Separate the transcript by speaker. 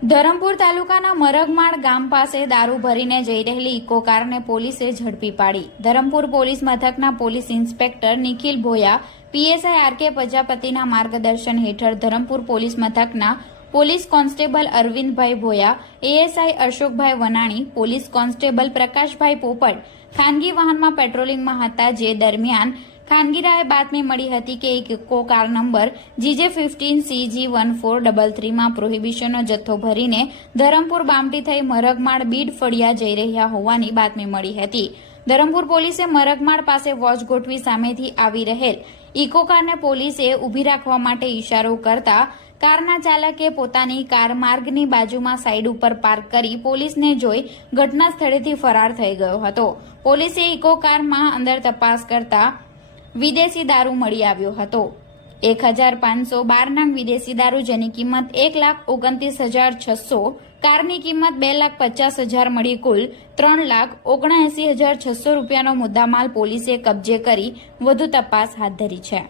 Speaker 1: ધરમપુર તાલુકાના મરગમાળ ગામ પાસે દારૂ ભરીને જઈ રહેલી ઇકો કારને પોલીસે ઝડપી પાડી. ધરમપુર પોલીસ મથકના police inspector Nikhil Bhoya, PSI R K પ્રજાપતિના માર્ગદર્શન હેઠળ ધરમપુર પોલીસ મથકના police constable Arvindbhai Bhoya, ASI Ashokbhai Vanani, police constable Prakashbhai Popat ખાનગી વાહનમાં પેટ્રોલિંગમાં હતા જે દરમિયાન ખાનગીરાએ બાતમી મળી હતી કે એક Eeco car number GJ fifteen CG one four double થ્રીમાં પ્રોહિબિશનનો જથ્થો ભરીને ધરમપુર બામટી થઈ મરગમાળ બીડ ફળિયા જઈ રહ્યા હોવાની બાતમી મળી હતી. ધરમપુર પોલીસે મરગમાળ પાસે વોચ ગોઠવી સામેથી આવી રહેલ ઇકો કારને પોલીસે ઊભી રાખવા માટે ઇશારો કરતા કારના ચાલકે પોતાની કાર માર્ગની બાજુમાં સાઈડ ઉપર પાર્ક કરી પોલીસને જોઈ ઘટના સ્થળેથી ફરાર થઈ ગયો હતો. પોલીસે ઇકો કારમાં અંદર તપાસ કરતા વિદેશી દારૂ મળી આવ્યો હતો. એક હજાર પાંચસો બાર નંગ વિદેશી દારૂ, જેની કિંમત એક લાખ ઓગણત્રીસ હજાર છસો, કારની કિંમત બે લાખ પચાસ હજાર મળી કુલ ત્રણ લાખ ઓગણએસી હજાર છસો રૂપિયાનો મુદ્દામાલ પોલીસે કબજે કરી વધુ તપાસ હાથ ધરી છે.